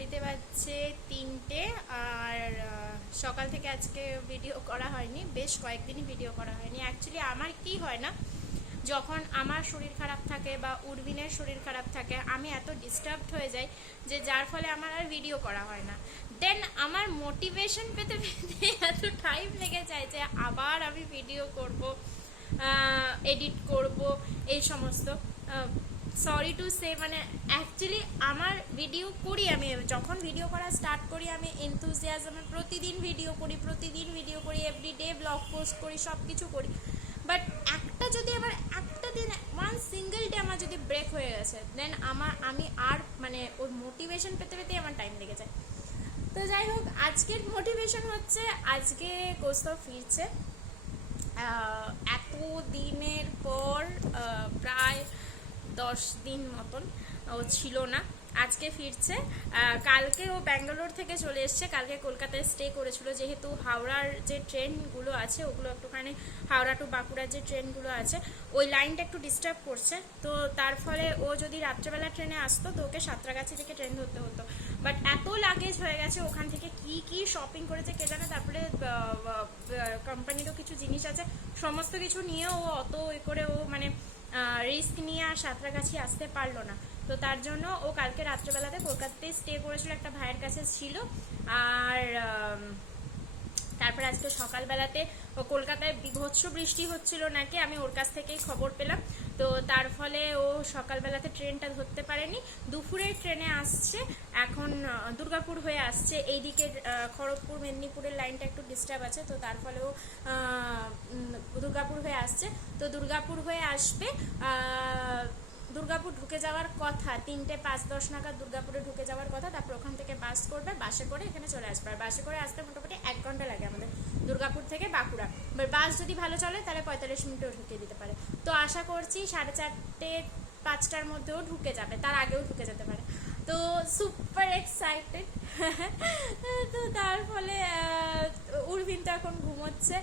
ঘড়িতে বাজছে 3টে। আর সকাল থেকে আজকে ভিডিও করা হয়নি, বেশ কয়েকদিনই ভিডিও করা হয়নি। অ্যাকচুয়ালি আমার কি হয় না, যখন আমার শরীর খারাপ থাকে বা উর্বিনের শরীর খারাপ থাকে, আমি এত ডিস্টার্বড হয়ে যাই যে যার ফলে আমার আর ভিডিও করা হয় না। দেন আমার মোটিভেশন পেতে পেতে এত টাইম লেগে যায় যে আবার আমি ভিডিও করব, এডিট করব, এই সমস্ত। সরি টু সে, মানে অ্যাকচুয়ালি আমার ভিডিও করি, আমি যখন ভিডিও করা স্টার্ট করি আমি এনথুজিয়াজমে প্রতিদিন ভিডিও করি, এভরিডে ব্লগ পোস্ট করি, সব কিছু করি। বাট একটা দিন ওয়ান সিঙ্গেল ডে আমার যদি ব্রেক হয়ে গেছে, দেন আমি আর মানে ওই মোটিভেশন পেতে আমার টাইম লেগে যায়। তো যাই হোক, আজকের মোটিভেশন হচ্ছে আজকে কৌস্তব ফিরছে এত দিনের পর, প্রায় 10 দিন মতন ও ছিল না, আজকে ফিরছে। কালকে ও ব্যাঙ্গালোর থেকে চলে এসছে, কালকে কলকাতায় স্টে করেছিল, যেহেতু হাওড়ার যে ট্রেনগুলো আছে ওগুলো একটুখানি, হাওড়া টু বাঁকুড়ার যে ট্রেনগুলো আছে ওই লাইনটা একটু ডিস্টার্ব করছে। তো তার ফলে ও যদি রাত্রেবেলা ট্রেনে আসতো তো ওকে সাঁতরাগাছি থেকে ট্রেন ধরতে হতো। বাট এত লাগেজ হয়ে গেছে, ওখান থেকে কি শপিং করেছে কে জানে, তারপরে কোম্পানিরও কিছু জিনিস আছে, সমস্ত কিছু নিয়ে ও অত করে ও মানে রিস্ক নিয়ে আর সাঁতরাগাছি আসতে পারলো না। তো তার জন্য ও কালকে রাত্রেবেলাতে কলকাতাতেই স্টে করেছিল, একটা ভাইয়ের কাছে ছিল। আর তারপরে আজকে সকালবেলাতে ও কলকাতায় বিভৎস বৃষ্টি হচ্ছিল নাকি, আমি ওর কাছ থেকেই খবর পেলাম। তো তার ফলে ও সকালবেলাতে ট্রেনটা ধরতে পারেনি, দুপুরের ট্রেনে আসছে, এখন দুর্গাপুর হয়ে আসছে। এইদিকে খড়গপুর মেদিনীপুরের লাইনটা একটু ডিস্টার্ব আছে, তো তার ফলে ও দুর্গাপুর হয়ে আসছে। তো দুর্গাপুর হয়ে আসবে, দুর্গাপুর ঢুকে যাওয়ার কথা 3টে 5-10 নাগাদ দুর্গাপুরে ঢুকে যাওয়ার কথা। তারপর ওখান থেকে বাস করবে, বাসে করে এখানে চলে আসবে। আর বাসে করে আসতে মোটামুটি 1 ঘন্টা লাগে আমাদের দুর্গাপুর থেকে বাঁকুড়া। এবার বাস যদি ভালো চলে তাহলে 45 মিনিটেও ঢুকে দিতে পারে। তো আশা করছি 4:30-5টার মধ্যেও ঢুকে যাবে, তার আগেও ঢুকে যেতে পারে। তো সুপার এক্সাইটেড। তো তার ফলে উর্বিন তো এখন ঘুমোচ্ছে,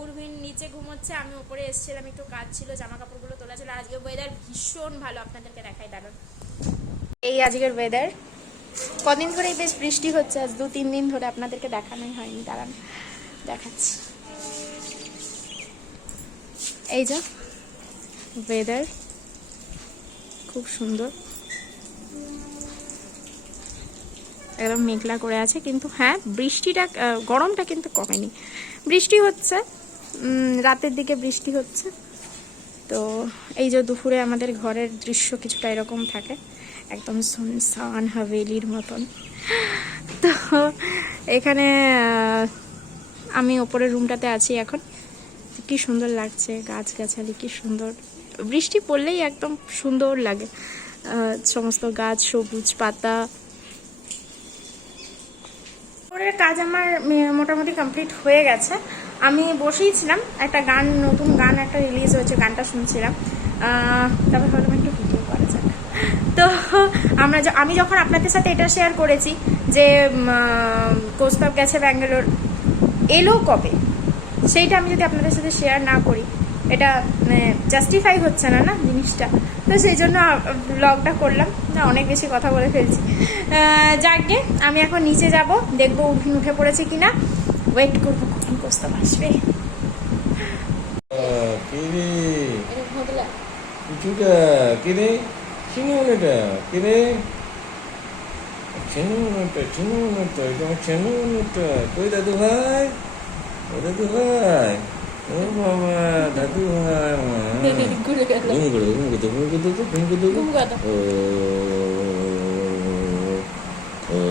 উর্বিন নিচে ঘুমোচ্ছে, আমি উপরে এসেছিলাম, একটু কাজ ছিল, জামা কাপড়গুলো তোলা ছিল। আজকে ওয়েদার ভীষণ ভালো, আপনাদেরকে দেখাই দাঁড়ান। এই আজকের ওয়েদার, কদিন ধরে বেশ বৃষ্টি হচ্ছে, আজ 2-3 দিন ধরে, আপনাদেরকে দেখানোই হয়নি, দাঁড়ান দেখাচ্ছি। এই যে ওয়েদার খুব সুন্দর, একদম মেঘলা করে আছে, কিন্তু হ্যাঁ বৃষ্টিটা, গরমটা কিন্তু কমেনি। বৃষ্টি হচ্ছে, রাতের দিকে বৃষ্টি হচ্ছে। তো এই যে দুপুরে আমাদের ঘরের দৃশ্য কিছুটা এরকম থাকে, একদম সুনসান হাভেলির মতন। তো এখানে আমি ওপরের রুমটাতে আছি এখন, কি সুন্দর লাগছে, গাছগাছালি কি সুন্দর, বৃষ্টি পড়লেই একদম সুন্দর লাগে, সমস্ত গাছ সবুজ পাতা। ওপরের কাজ আমার মোটামুটি কমপ্লিট হয়ে গেছে। আমি বসেইছিলাম, একটা গান, নতুন গান একটা রিলিজ হয়েছে, গানটা শুনছিলাম। তারপর ভাবলাম একটু ভিডিও করা যাক। তো আমি যখন আপনাদের সাথে এটা শেয়ার করেছি যে কৌস্তব গেছে ব্যাঙ্গালোর, এলো কবে, সেইটা আমি যদি আপনাদের সাথে শেয়ার না করি, এটা জাস্টিফাই হচ্ছে না না জিনিসটা। তো সেই জন্য ব্লগটা করলাম না, অনেক বেশি কথা বলে ফেলছি। যাকে আমি এখন নিচে যাব, দেখবো উর্বিন উঠে পড়েছে কিনা, ওয়েট করবো কখন কৌস্তব আসবে। ও বাবা,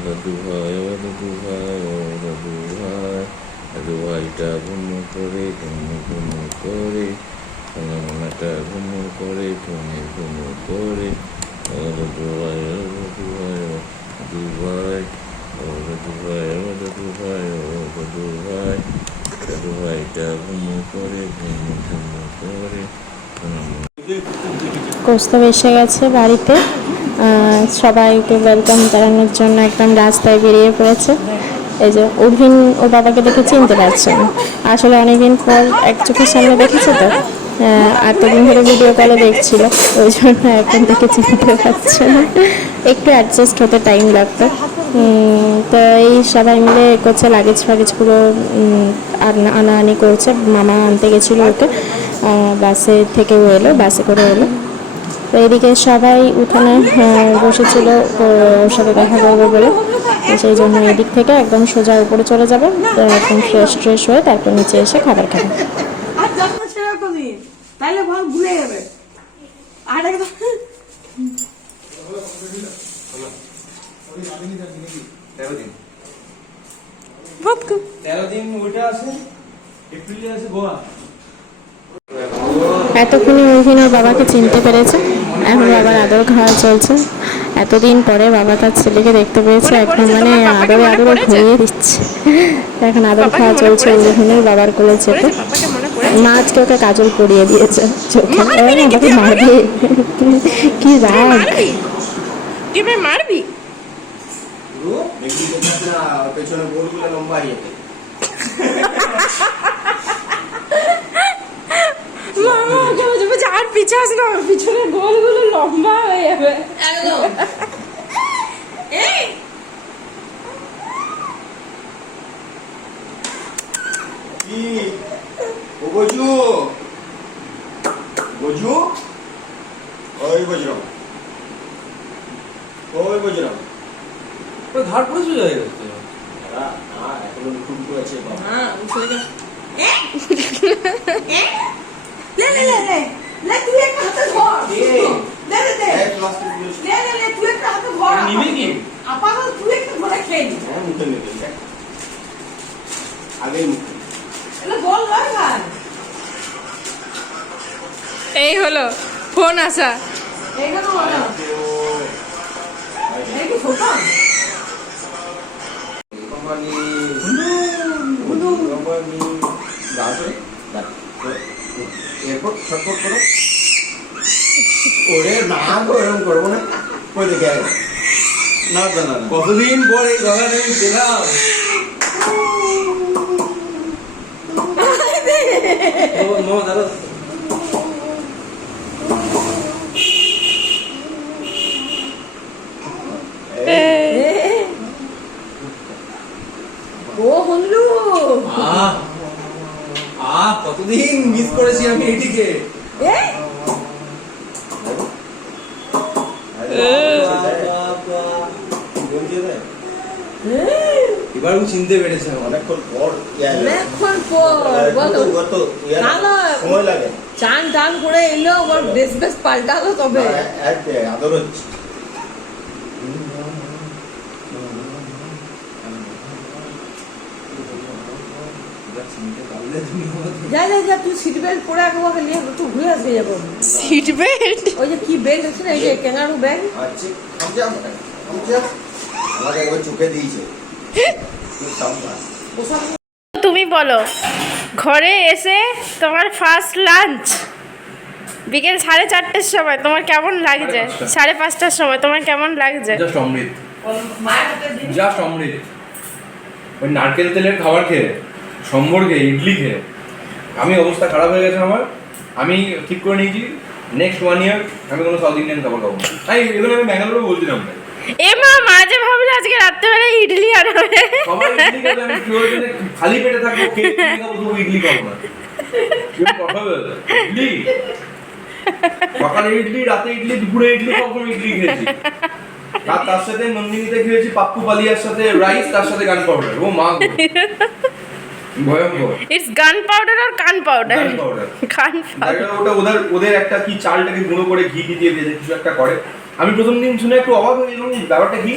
দাদু ভাই, ও দাদু ভাই, ও দাদু ভাই, ও দাদু ভাই, দাদু ভাইটা ঘুমু করে, ঘুমু করে, সোনাটা ঘুমু করে, ঘুমু করে, ও দাদু ভাই, ও দাদু ভাই, ও দাদু ভাই, ও দাদু ভাই, ও দাদু ভাই, ও দাদু ভাই, দাদু ভাইটা ঘুমু করে, ঘুমু করে। কৌস্তব এসে গেছে বাড়িতে, সবাইকে ওয়েলকাম জানানোর জন্য একদম রাস্তায় বেরিয়ে পড়েছে। এই যে উর্বিন ওর বাবাকে দেখে চিনতে পারছে না, আসলে অনেকদিন পর এক চোখের সামনে দেখেছে, তো এতদিন ধরে ভিডিও কলে দেখছিল, ওই জন্য এখন থেকে চিনতে পারছে না, একটু অ্যাডজাস্ট হতে টাইম লাগতো। তো এই সবাই মিলে করছে, লাগেজ ফাগেজগুলো আনাআনি করছে। মামা আনতে গেছিলো ওকে, বাসে থেকে ও এলো, বাসে করে এলো। তো এদিকে সবাই উঠানে বসেছিল ওর সাথে দেখা করবে বলে, তো সেই জন্য এদিক থেকে একদম সোজা উপরে চলে যাবে। তো একদম ফ্রেশ হয়ে তারপর নিচে এসে খাবার খাবে। আর যত্ন ছেড়ে তো দিন, তাইলে ঘর ভুলে যাবে। আর একদম 13 দিন ওইটা আছে, এপ্রিলে আছে গোয়া। এতক্ষণে অভিন ওর বাবাকে চিনতে পেরেছে। এখন বাবার আদর খাওয়া চলছে। এতদিন পরে বাবা তার ছেলেকে দেখতে পেয়েছে, এখন মানে আদরে ঘুরিয়ে দিচ্ছে। এখন আদর খাওয়া চলছে অভিনের বাবার কোলে চেপে। মা আজকে ওকে কাজল পরিয়ে দিয়েছে চোখে। আমাকে মারবে, কি রাগ! তুই মারবি? পেছনে গোলগুলো লম্বা হয়ে যাবে। আর পিছে আসে না, পিছনে গোলগুলো লম্বা হয়ে যাবে একদম। কি ও বজু বজু, ওই বজরাম, ওই বজরাম ধার পড়ে চলে যায়। এখনো খুব আছে বাবা। হ্যাঁ ছেলেকে লে লে লে লে লে, তুই একটা হাতে ধর। লে লে লে লে লে লে, তুই একটা হাতে ধর। নিবি কি? আপাতত তুই একটা ধরে খেয়ে নি। হ্যাঁ মুখে নেবে, আগেই মুখে। এটা বল নয় ভাই। এই হলো ফোন আসা। এইটা তো বলো, এই কি ছোটান? এরপর ছটফট করো। ওরে না গো, এরকম করবো না। কই দেখে না না, কতদিন পর এই গলাটা আমি পেলাম। দাদা ও হল্লু, কতদিন মিস করেছি আমি এটিকে। এবার চিনতে পেরেছে অনেকক্ষণ পর। অনেকক্ষণ পর বলো, সময় লাগে। চান টান করে এলো, ওর ড্রেস বেশ পাল্টালো, তবে আদর হচ্ছে। যা যা যা, তুই সিট বেল্ট পরে একবারে নিয়ে তুই ঘুরে আসবে যাবো। Seat belt? ওই যে কি বেল্ট আছে না, এই যে ক্যাঙ্গারু ব্যাগ। আচ্ছা আমাকে একবার চোখে দিয়েছে। তুমি বলো, ঘরে এসে তোমার ফার্স্ট লাঞ্চ বিকেল 4:30টার সময় তোমার কেমন লাগছে? 5:30টার সময় তোমার কেমন লাগছে? জাস্ট অমৃত, জাস্ট অমৃত। ওই নারকেল তেলের খাবার খেয়ে, সম্বর খেয়ে, ইডলি খেয়ে আমি অবস্থা খারাপ হয়ে গেছে আমার। আমি ঠিক করে নিয়েছি নেক্সট 1 ইয়ার আমি কোনো সাউথ ইন্ডিয়ান খাবার খাবো না। তাই এগুলো আমি ব্যাঙ্গালোরে বলছিলাম না। এ মা, মাঝে ভাবলে আজকে রাত্রেবেলা ইডলি আনবে। সবাই ইডলি খেতে, আমি শিওর যে খালি পেটে থাকবো, খেয়ে খাবো, তবু ইডলি খাবো না। কথা বলে ইডলি, সকালে ইডলি, রাতে ইডলি, দুপুরে ইডলি, কখন ইডলি খেয়েছি। আর তার সাথে নন্দিনীতে খেয়েছি পাপ্পু পালিয়ার সাথে রাইস, তার সাথে গান পাউডার। ও মা, ভয়ঙ্কর। ইটস গান পাউডার আর কান পাউডার। গান পাউডার, কান পাউডার ওটা ওদের একটা কি চালটাকে গুঁড়ো করে ঘি দিয়ে দিয়েছে, কিছু একটা করে। আমি প্রথম দিন শুনে একটু অবাক হয়ে গেলাম, ব্যাপারটা কি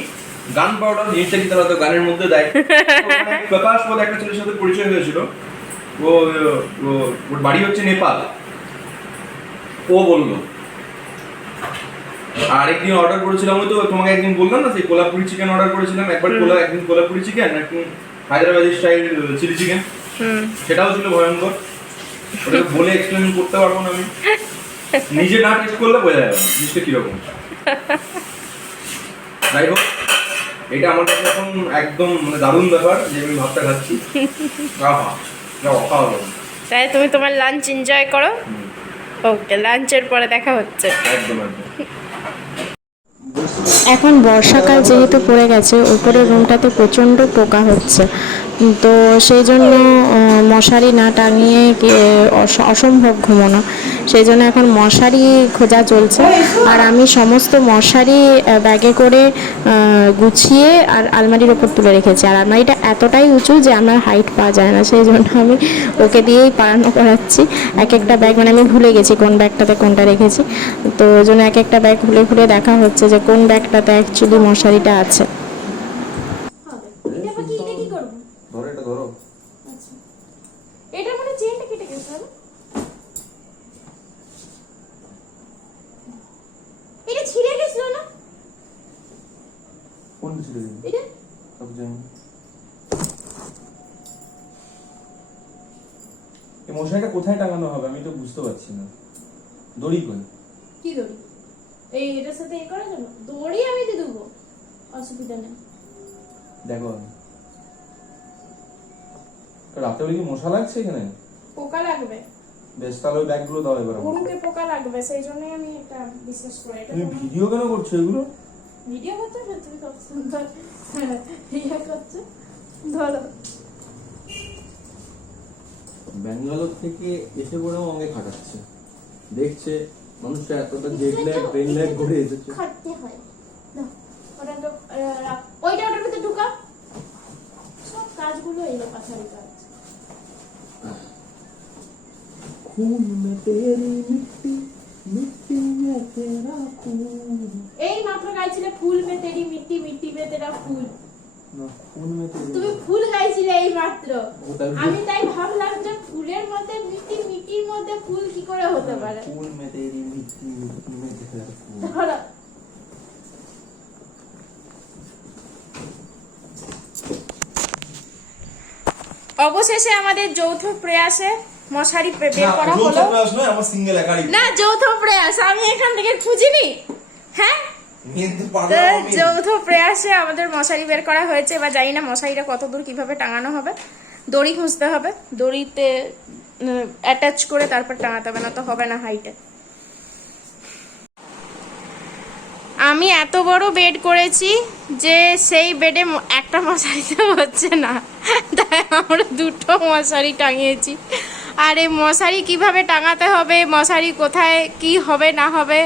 গান পাউডার জিনিসটা কি তারা তো গানের মধ্যে দেয়। প্রকাশ বলে একটা ছেলের সাথে পরিচয় হয়েছিল, ওর বাড়ি হচ্ছে নেপাল। ও বললো, আর একদিন অর্ডার করেছিলাম, ওই তো তোমাকে একদিন বললাম না, সেই কোলাপুরি চিকেন অর্ডার করেছিলাম একবার। একদিন কোলাপুরি চিকেন, একদিন হায়দ্রাবাদি স্টাইল চিলি চিকেন, সেটাও ছিল ভয়ঙ্কর। ওটাকে বলে এক্সপ্লেন করতে পারবো না আমি, নিজে না টেস্ট করলে বোঝা যাবে না জিনিসটা কিরকম। যাই হোক, এটা আমার কাছে এখন একদম মানে দারুণ ব্যাপার যে আমি ভাতটা খাচ্ছি। অসাধারণ। তাই তুমি তোমার লাঞ্চ এনজয় করো। ওকে, লাঞ্চের পরে দেখা হচ্ছে। একদম একদম। এখন বর্ষাকাল যেহেতু পড়ে গেছে, উপরের রুমটাতে প্রচণ্ড পোকা হচ্ছে, তো সেই জন্য মশারি না টাঙিয়ে অসম্ভব ঘুমোনো, সেই জন্য এখন মশারি খোঁজা চলছে। আর আমি সমস্ত মশারি ব্যাগে করে গুছিয়ে আর আলমারির ওপর তুলে রেখেছি। আর আলমারিটা এতটাই উঁচু যে আমার হাইট পাওয়া যায় না, সেই জন্য আমি ওকে দিয়েই পাড়ানো করাচ্ছি। এক একটা ব্যাগ, মানে আমি ভুলে গেছি কোন ব্যাগটাতে কোনটা রেখেছি, তো ওই জন্য এক একটা ব্যাগ খুলে খুলে দেখা হচ্ছে যে কোন ব্যাগটাতে অ্যাকচুয়ালি মশারিটা আছে। ধরো এটা ধরো। এটা মানে চেনটা কেটে গেছে। এটা ছিঁড়ে গেছিল না? কোন ছিঁড়ে দিন? এটা সব জানি। এই মশারিটা কোথায় টাঙানো হবে আমি তো বুঝতে পারছি না। দড়ি কই? কি দড়ি? এই এটার সাথে এ করার জন্য দড়ি আমি দিয়ে দেবো, অসুবিধা নেই। দেখো রাতে কি মশা লাগছে এখানে? পোকা লাগবে। বেশ, তাহলে ওই ব্যাগগুলো দাও এবার আমাকে। গরুকে পোকা লাগবে, সেই জন্যই আমি এটা বিশ্বাস করি। এটা তুমি ভিডিও কেন করছো এগুলো? ভিডিও করতে না, তুমি কত সুন্দর ইয়ে করছো। ধরো ব্যাঙ্গালোর থেকে এসে পড়েও আমাকে খাটাচ্ছে, দেখছে মানুষটা এতটা জেট ল্যাগ ব্রেন ল্যাগ করে এসেছে। খাটতে হয় না, ওটা তো ওইটা ওটার ভিতরে ঢুকা। সব কাজগুলো এলো পাথারি কাজ। खून में तेरी मिट्टी मिट्टी में तेरा खून। এই মাত্র গাইছিলে ফুল মে তেরি মিট্টি মিট্টি মে তেরা ফুল। না, खून में तेरी তুমি ফুল গাইছিলে এই মাত্র। ওটাই ফুল। আমি তাই ভাবলাম যে ফুলের মধ্যে মিট্টি, মিট্টির মধ্যে ফুল কি করে হতে পারে। खून में तेरी मिट्टी मिट्टी में तेरा खून। ধরো অবশেষে আমাদের যৌথ প্রয়াসে মশারি বের করা হলো। যৌথ প্রয়াস নয়, আমার সিঙ্গেল একাই। না, যৌথ প্রয়াস, আমি এখান থেকে খুঁজিনি। হ্যাঁ, নিতে তো পারলাম আমি। যৌথ প্রয়াসে আমাদের মশারি বের করা হয়েছে। এবার জানি না মশারিটা কতদূর কিভাবে টাঙানো হবে। দড়ি খুঁজতে হবে, দড়িতে অ্যাটাচ করে তারপর টাঙাতে হবে, না তো হবে না হাইটে। আমি এত বড় বেড করেছি যে সেই বেডে একটা মশারিতে হচ্ছে না, তাই আমরা দুটো মশারি টাঙিয়েছি। আর এই মশারি কিভাবে টাঙাতে হবে, মশারি কোথায় কি হবে না হবে,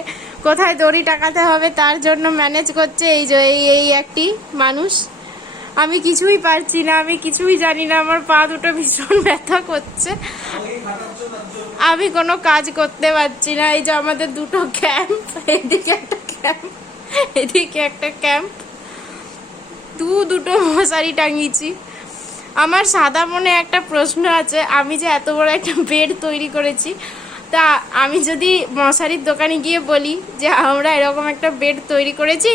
কোথায় দড়ি টাঙাতে হবে, তার জন্য ম্যানেজ করছে এই যে এই একটি মানুষ। আমি কিছুই পারছি না, আমি কিছুই জানি না, আমার পা দুটো ভীষণ ব্যথা করছে, আমি কোনো কাজ করতে পারছি না। এই যে আমাদের দুটো ক্যাম্প, এদিকে একটা ক্যাম্প, এদিকে একটা ক্যাম্প, দুটো মশারি টাঙিয়েছি। আমার সাদা মনে একটা প্রশ্ন আছে, আমি যে এত বড় একটা বেড তৈরি করেছি, তা আমি যদি মশারির দোকানে গিয়ে বলি যে আমরা এরকম একটা বেড তৈরি করেছি,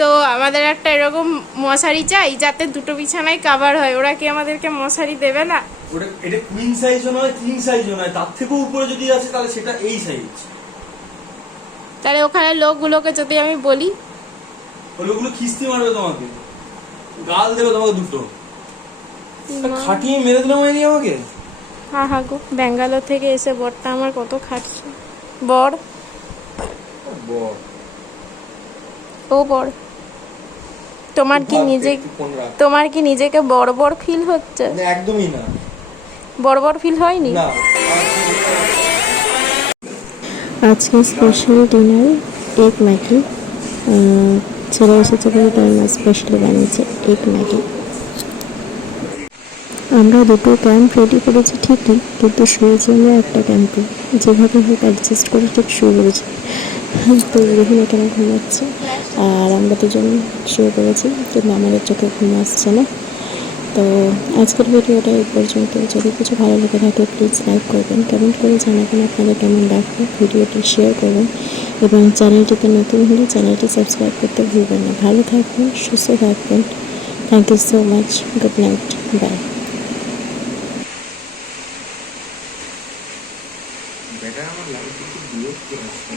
তো আমাদের একটা এরকম মশারি চাই যাতে দুটো বিছানায় কভার হয়, ওরা কি আমাদেরকে মশারি দেবে না? ওটা এটা কুইন সাইজও নয়, কিং সাইজও নয়, তার থেকেও উপরে যদি আছে তাহলে সেটা এই সাইজ। তাহলে ওখানে লোকগুলোকে যদি আমি বলি, ওগুলো খিস্তি মারবে তোমাকে, গাল দেবে তোমাকে দুটো, খাটিয়ে মেরে দিলাম হয়নি আমাকে। হা গো, ব্যাঙ্গালোর থেকে এসে বরটা আমার কত খাটছে। বর, ও বর, তোমার কি নিজেকে বড় বড় ফিল হচ্ছে? একদমই না, বড় বড় ফিল হয়নি? না। আজকে স্পেশাল ডিনার এগ ম্যাগি, ছেলে এসেছে বলে তার মা স্পেশালি বানিয়েছে এগ ম্যাগি। আমরা দুটো ক্যাম্প রেডি করেছি ঠিকই, কিন্তু শুয়েছি আমরা একটা ক্যাম্পে, যেভাবে হোক অ্যাডজাস্ট করে ঠিক শুয়ে পড়েছি। তো দেখুন এখানে ঘুমাচ্ছে, আর আমরা দুজন শুয়ে পড়েছি, কিন্তু আমাদের চোখে ঘুম আসছে না। তো আজকের ভিডিওটা এই পর্যন্ত। যদি কিছু ভালো লেগে থাকে প্লিজ লাইক করবেন, কমেন্ট করে জানাবেন আপনাদের কেমন লাগবে, ভিডিওটি শেয়ার করবেন, এবং চ্যানেলটিতে নতুন হলে চ্যানেলটি সাবস্ক্রাইব করতে ভুলবেন না। ভালো থাকবেন, সুস্থ থাকবেন। Thank you so much, good night, bye. বেটা আমার লাইফে খুব বিরক্ত হচ্ছে।